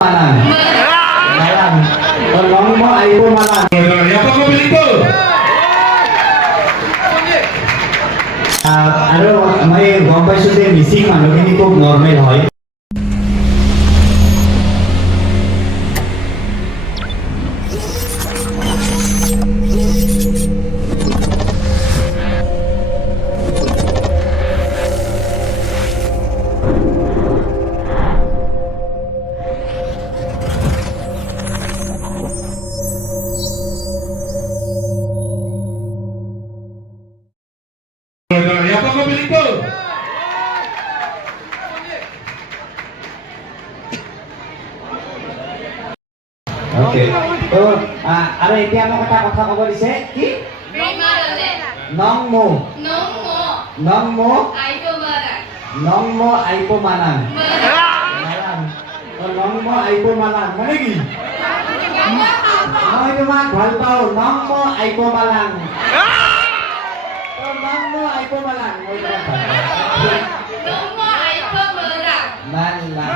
Malang. Malang. Tolong mo ayo malang. Apa kau beli tu? আৰু মই গম পাইছোঁ যে মিচিং মানুহখিনি খুব নৰ্মেল হয়। Apa kau beli tu? Okay তো আৰু এতিয়া মোক এটা কথা ক'ব দিছে কি নং মো নং মো আইপো মানাং মালাং নং মো আইপো মালাং মানে কি মই তোমাক ভাল পাওঁ নং মো আইপো মালাং নং মো আইপো মালাং মই তোমাক ভাল পাওঁ মালাং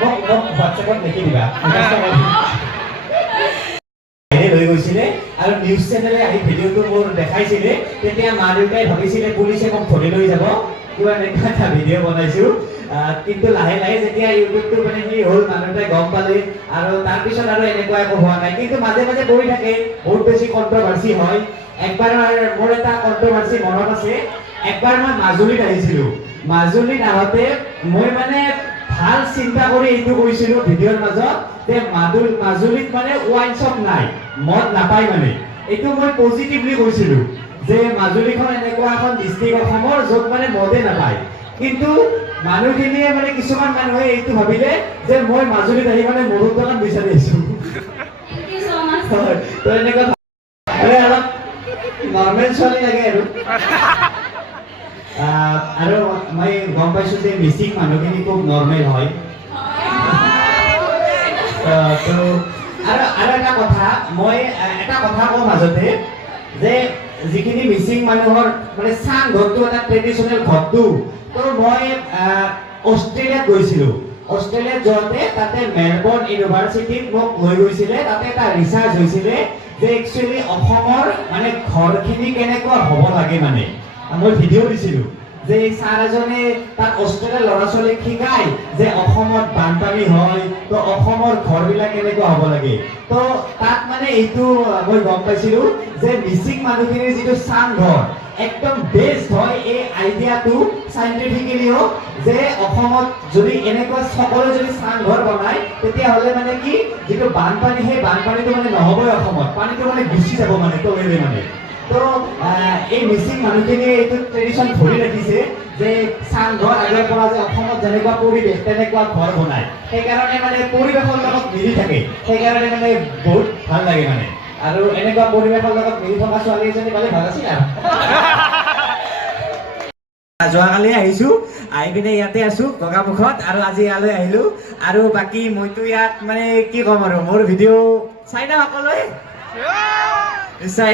মোক হোৱাটছএপত লিখি দিবা লৈ গৈছিলে আৰু নিউজ চেনেলে আহি ভিডিঅ'টো মোৰ দেখাইছিলে তেতিয়া মা দেউতাই ভাবিছিলে পুলিচে মোক ধৰি লৈ যাব কিবা এনেকুৱা এটা ভিডিঅ' বনাইছোঁ কিন্তু লাহে লাহে যেতিয়া ইউটিউবটো মানে কি হ'ল মানুহ দেউতাই গম পালে আৰু তাৰপিছত আৰু এনেকুৱা একো হোৱা নাই কিন্তু মাজে মাজে পৰি থাকে বহুত বেছি কণ্ট্ৰভাৰ্চি হয় একবাৰ মোৰ এটা কণ্ট্ৰভাৰ্চি মনত আছে একবাৰ মই মাজুলীত আহিছিলোঁ মাজুলীত আহোঁতে মই মানে ভাল চিন্তা কৰি এইটো কৈছিলোঁ ভিডিঅ'ৰ মাজত যে মাজুলীত মানে ৱাইন শ্বপ নাই মদ নাপায় মানে এইটো মই পজিটিভলি কৈছিলোঁ যে মাজুলীখন এনেকুৱা এখন ডিষ্ট্ৰিক্ট অসমৰ য'ত মানে মদে নাপায় কিন্তু মানুহখিনিয়ে মানে কিছুমান মানুহে এইটো ভাবিলে যে মই মাজুলীত আহি মানে মদৰ দোকান বিচাৰি আছোঁ তো এনেকুৱা অলপ নৰ্মেল ছোৱালী লাগে আৰু মই গম পাইছোঁ যে মিচিং মানুহখিনি খুব নৰ্মেল হয় আৰু এটা কথা মই এটা কথা কওঁ মাজতে যে যিখিনি মিচিং মানুহৰ মানে চাং ঘৰটো এটা ট্ৰেডিশ্যনেল ঘৰটো তো মই অষ্ট্ৰেলিয়াত গৈছিলোঁ অষ্ট্ৰেলিয়াত যাওঁতে তাতে মেলবৰ্ণ ইউনিভাৰ্চিটিত মোক লৈ গৈছিলে তাতে এটা ৰিচাৰ্চ হৈছিলে যে একচুৱেলি অসমৰ মানে ঘৰখিনি কেনেকুৱা হ'ব লাগে মানে মই ভিডিঅ' দিছিলোঁ যে ছাৰ এজনে তাত অষ্ট্ৰেলিয়াৰ ল'ৰা ছোৱালীক শিকায় যে অসমত বানপানী হয় তো অসমৰ ঘৰবিলাক কেনেকুৱা হ'ব লাগে তো তাত মানে এইটো মই গম পাইছিলোঁ যে মিচিং মানুহখিনিৰ যিটো চাং ঘৰ একদম বেষ্ট হয় এই আইডিয়াটো চাইণ্টিফিকেলিও যে অসমত যদি এনেকুৱা সকলোৱে যদি চাং ঘৰ বনায় তেতিয়াহ'লে মানে কি যিটো বানপানী সেই বানপানীটো মানে নহ'বই অসমত পানীটো মানে গুচি যাব মানে তলেৰে মানে তো এই মিচিং মানুহখিনিয়ে এইটো ট্ৰেডিশ্যন ধৰি ৰাখিছে যে চাংঘৰ আগৰ পৰা যে অসমত যেনেকুৱা পৰিৱেশ তেনেকুৱা ঘৰ বনায় সেইকাৰণে মানে পৰিৱেশৰ লগত মিলি থাকে সেইকাৰণে মানে বহুত ভাল লাগে মানে আৰু এনেকুৱা পৰিৱেশৰ লগত মিলি থকা ছোৱালী এজনী পালে ভাল আছিল আৰু যোৱাকালি আহিছোঁ আহি পিনে ইয়াতে আছোঁ গগামুখত আৰু আজি ইয়ালৈ আহিলোঁ আৰু বাকী মইতো ইয়াত মানে কি ক'ম আৰু মোৰ ভিডিঅ' চাই না সকলোৱে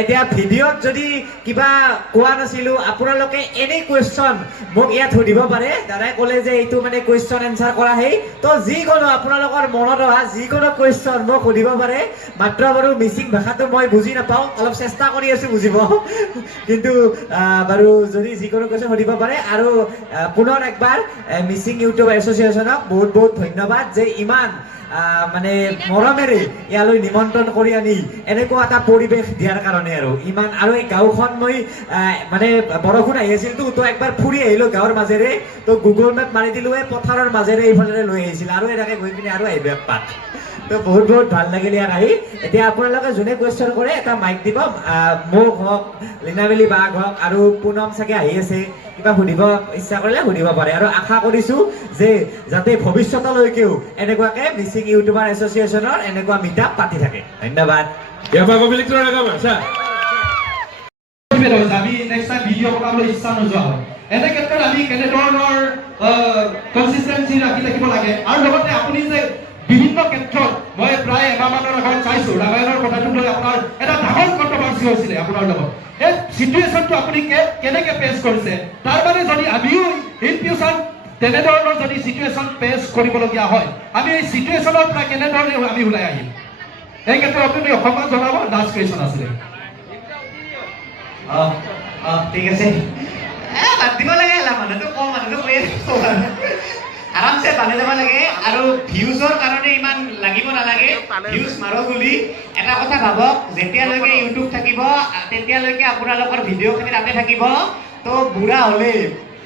এতিয়া ভিডিঅ'ত যদি কিবা কোৱা নাছিলোঁ আপোনালোকে এনি কুৱেশ্যন মোক ইয়াত সুধিব পাৰে দাদাই ক'লে যে এইটো মানে কুৱেশ্যন এনচাৰ কৰা সেই তো যিকোনো আপোনালোকৰ মনত অহা যিকোনো কুৱেশ্যন মোক সুধিব পাৰে মাত্ৰ বাৰু মিচিং ভাষাটো মই বুজি নাপাওঁ অলপ চেষ্টা কৰি আছোঁ বুজিব কিন্তু বাৰু যদি যিকোনো কুৱেশ্যন সুধিব পাৰে আৰু পুনৰ একবাৰ মিচিং ইউটিউব এছ'চিয়েশ্যনক বহুত বহুত ধন্যবাদ যে ইমান মানে মৰমেৰে ইয়ালৈ নিমন্ত্ৰণ কৰি আনি এনেকুৱা এটা পৰিৱেশ দিয়াৰ কাৰণে আৰু ইমান আৰু এই গাঁওখন মই মানে বৰষুণ আহি আছিলতো তো একবাৰ ফুৰি আহিলোঁ গাঁৱৰ মাজেৰে তো গুগল মেপ মাৰি দিলোঁ এই পথাৰৰ মাজেৰে এইফালে লৈ আহিছিল আৰু এনেকৈ গৈ পিনে আৰু আহিব এপাক তো বহুত বহুত ভাল লাগিল ইয়াত আহি এতিয়া আপোনালোকে যোনে কুৱেশ্যন কৰে এটা মাইক দিব মোক হওক লীনাবেলি বাঘ হওক আৰু পুনম চাগে আহি আছে কিবা সুধিব ইচ্ছা কৰিলে সুধিব পাৰে আৰু আশা কৰিছোঁ যে যাতে ভৱিষ্যতলৈকেও এনেকুৱাকৈ মিচিং ইউটিউবাৰ এছ'চিয়েশ্যনৰ এনেকুৱা মিটআপ পাতি থাকে ধন্যবাদ Apa kau beli tu nak apa? Sah. আমি নেক্সট টাইম ভিডিঅ' বনাবলৈ ইচ্ছা নোযোৱা হয় এনে ক্ষেত্ৰত আমি কেনেধৰণৰ কনচিষ্টেঞ্চি ৰাখি থাকিব লাগে আৰু লগতে আপুনি যে বিভিন্ন ক্ষেত্ৰত মই প্ৰায় এমাহমানৰ আগত চাইছোঁ ৰামায়ণৰ কথাটো লৈ আপোনাৰ এটা ডাঙৰ কণ্ট্ৰভাৰ্চি হৈছিলে আপোনাৰ লগত এই চিটুৱেশ্যনটো আপুনি কেনেকৈ ফেচ কৰিছে তাৰ মানে যদি আমিও ইন ফিউচাৰ তেনেধৰণৰ যদি চিটুৱেশ্যন ফেচ কৰিবলগীয়া হয় আমি এই চিটুৱেশ্যনৰ পৰা কেনেধৰণে আমি ওলাই আহিম এই ক্ষেত্ৰত আপুনি অকণমান জনাব লাষ্ট কুৱেশ্যন আছিলে ঠিক আছে বাদ দিব লাগে মানুহটো কম মানুহটো কৈ আৰামছে বানে যাব লাগে আৰু ভিউজৰ কাৰণে ইমান লাগিব নালাগে ভিউজ মাৰো বুলি এটা কথা ভাবক যেতিয়ালৈকে ইউটিউব থাকিব তেতিয়ালৈকে আপোনালোকৰ ভিডিঅ'খিনি তাতে থাকিব তো বুঢ়া হ'লে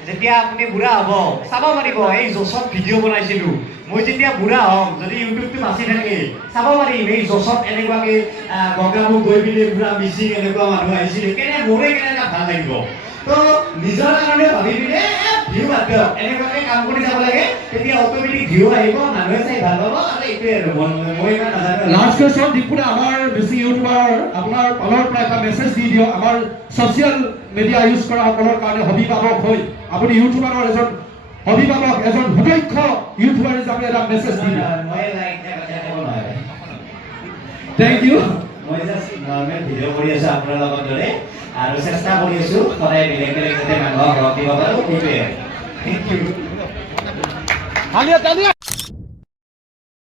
যেতিয়া আপুনি বুঢ়া হ'ব চাব পাৰিব এই জচত ভিডিঅ' বনাইছিলোঁ মই যেতিয়া বুঢ়া হ'ম যদি ইউটিউবটো বাচি থাকে চাব পাৰিম এই জচত এনেকুৱাকৈ গংগামুখ গৈ পিনে পুৰা মিচিং এনেকুৱা মানুহ আহিছিল মোৰে কেনেকুৱা ভাল লাগিব তো নিজৰ কাৰণে ভাবি পিনে ভিউ বাদ দিয়ক এনেকুৱাকৈ কাম কৰি যাব লাগে তেতিয়া অট'মেটিক ভিউ আহিব মানুহে চাই ভাল পাব আৰু এইটোৱে আৰু মই ইমান নাজানো লাষ্ট কুৱেশ্যন দীপুৰা আমাৰ বেছি ইউটিউবাৰ আপোনাৰ তলৰ পৰা এটা মেছেজ দি দিয়ক আমাৰ ছ'চিয়েল মিডিয়া ইউজ কৰা সকলৰ কাৰণে অভিভাৱক হৈ আপুনি ইউটিউবাৰৰ এজন অভিভাৱক এজন সুদক্ষ ইউটিউবাৰ হিচাপে এটা মেছেজ দি দিয়ক মই লাইক এটা ক'ব নোৱাৰে থেংক ইউ মই জাষ্ট নৰ্মেল ভিডিঅ' কৰি আছোঁ আপোনাৰ লগত দৰে আৰু চেষ্টা কৰি আছোঁ সদায় বেলেগ বেলেগ যাতে মানুহক লগ দিব পাৰোঁ সেইটোৱে থেংক ইউ